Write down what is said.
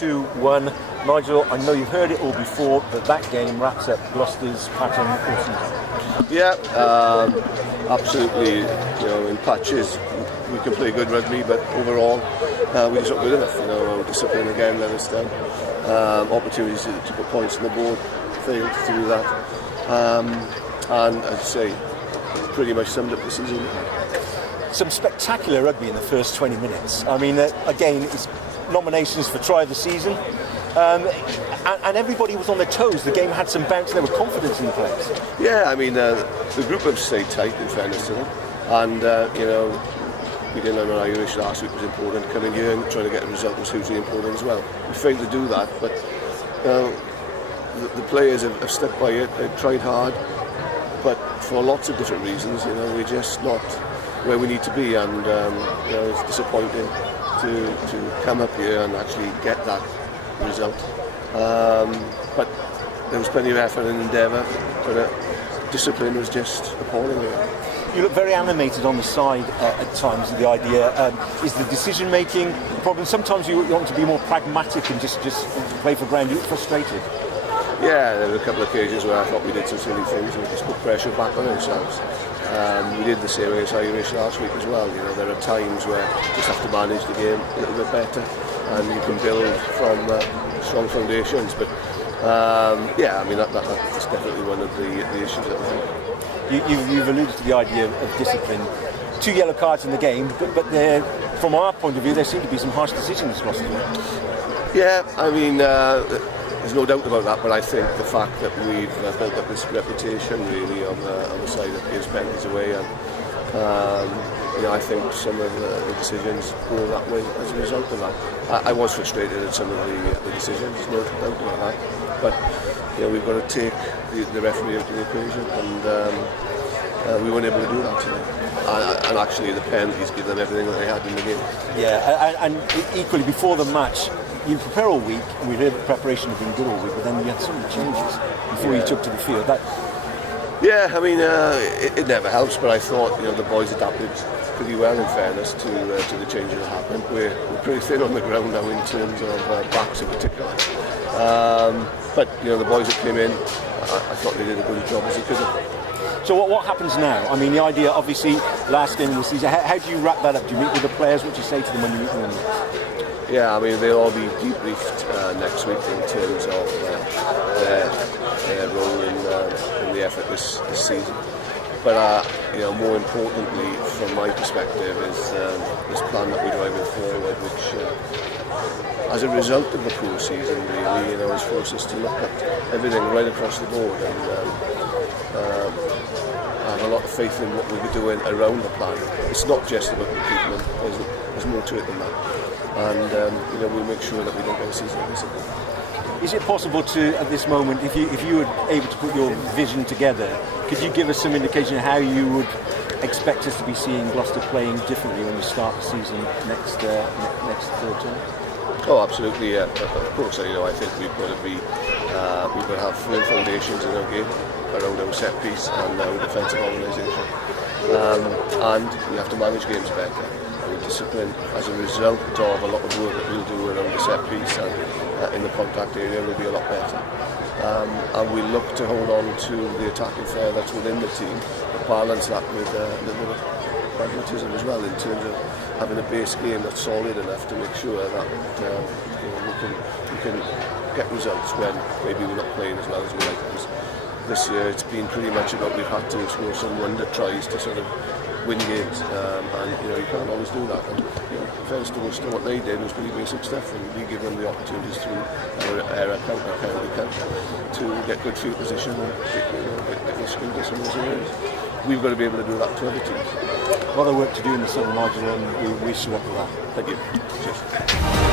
2-1. Nigel, I know you've heard it all before, but that game wraps up Gloucester's pattern all season. Yeah, absolutely. In patches we can play good rugby, but overall we just not good enough. Discipline again let us down. Opportunities to put points on the board, failed to do that. And as I say, pretty much summed up the season. Some spectacular rugby in the first 20 minutes. I mean, again, it's nominations for try of the season. And everybody was on their toes. The game had some bounce. There were confidence in the players. Yeah, I mean, the group have stayed tight, in fairness to them. And, we didn't know Irish last week was important. Coming here and trying to get a result was hugely important as well. We failed to do that, but the players have stuck by it. They've tried hard, but for lots of different reasons, we're just not where we need to be. And, it's disappointing to come up here and actually get that result. But there was plenty of effort and endeavour, but discipline was just appalling. You look very animated on the side at times. The idea is the decision making problem. Sometimes you want to be more pragmatic and just play for ground. You look frustrated. Yeah, there were a couple of occasions where I thought we did some silly things and we just put pressure back on ourselves. We did the same against Irish last week as well. There are times where you just have to manage the game a little bit better, and you can build from strong foundations. But yeah, I mean that's definitely one of the issues that we have. You've alluded to the idea of discipline. 2 yellow cards in the game, but from our point of view, there seem to be some harsh decisions lost. Yeah, I mean, there's no doubt about that, but I think the fact that we've built up this reputation really on the side that gives penalties away, and I think some of the decisions go that way as a result of that. I was frustrated at some of the decisions, no doubt about that, but we've got to take the referee out of the equation, and we weren't able to do that today. And actually the penalties give them everything that they had in the game. Yeah, and equally before the match, you prepare all week, and we heard the preparation had been good all week, but then you had so many changes before you took to the field. Yeah, I mean, it never helps, but I thought the boys adapted pretty well, in fairness, to the changes that happened. We're pretty thin on the ground now in terms of backs in particular. But the boys that came in, I thought they did a good job as they could have. So what happens now? I mean, the idea, obviously, last game of the season, how do you wrap that up? Do you meet with the players? What do you say to them when you meet them? Yeah, I mean, they'll all be debriefed next week in terms of their role in the effort this season. But more importantly, from my perspective, is this plan that we're driving forward, which, as a result of the poor season, really, has forced us to look at everything right across the board, and I have a lot of faith in what we'll be doing around the plan. It's not just about recruitment; there's more to it than that. And we'll make sure that we don't get a season like this again. Is it possible to, at this moment, if you were able to put your vision together, could you give us some indication of how you would expect us to be seeing Gloucester playing differently when we start the season next term? Oh, absolutely, yeah. Of course, I think we've got to have firm foundations in our game around our set piece and our defensive organisation, and we have to manage games better. Discipline as a result of a lot of work that we'll do around the set piece and in the contact area will be a lot better. And we look to hold on to the attacking flair that's within the team, but balance that with a little bit of pragmatism as well, in terms of having a base game that's solid enough to make sure that we can get results when maybe we're not playing as well as we like. Because this year it's been pretty much about we've had to score some wonder tries to sort of win games, and you can't always do that. And fairness to Worcester, what they did was pretty basic stuff, and we give them the opportunities through our counter to get good field position and get some of those areas. We've got to be able to do that to other teams. A lot of work to do in the summer, Nigel, and we wish you luck with that. Thank you. Cheers.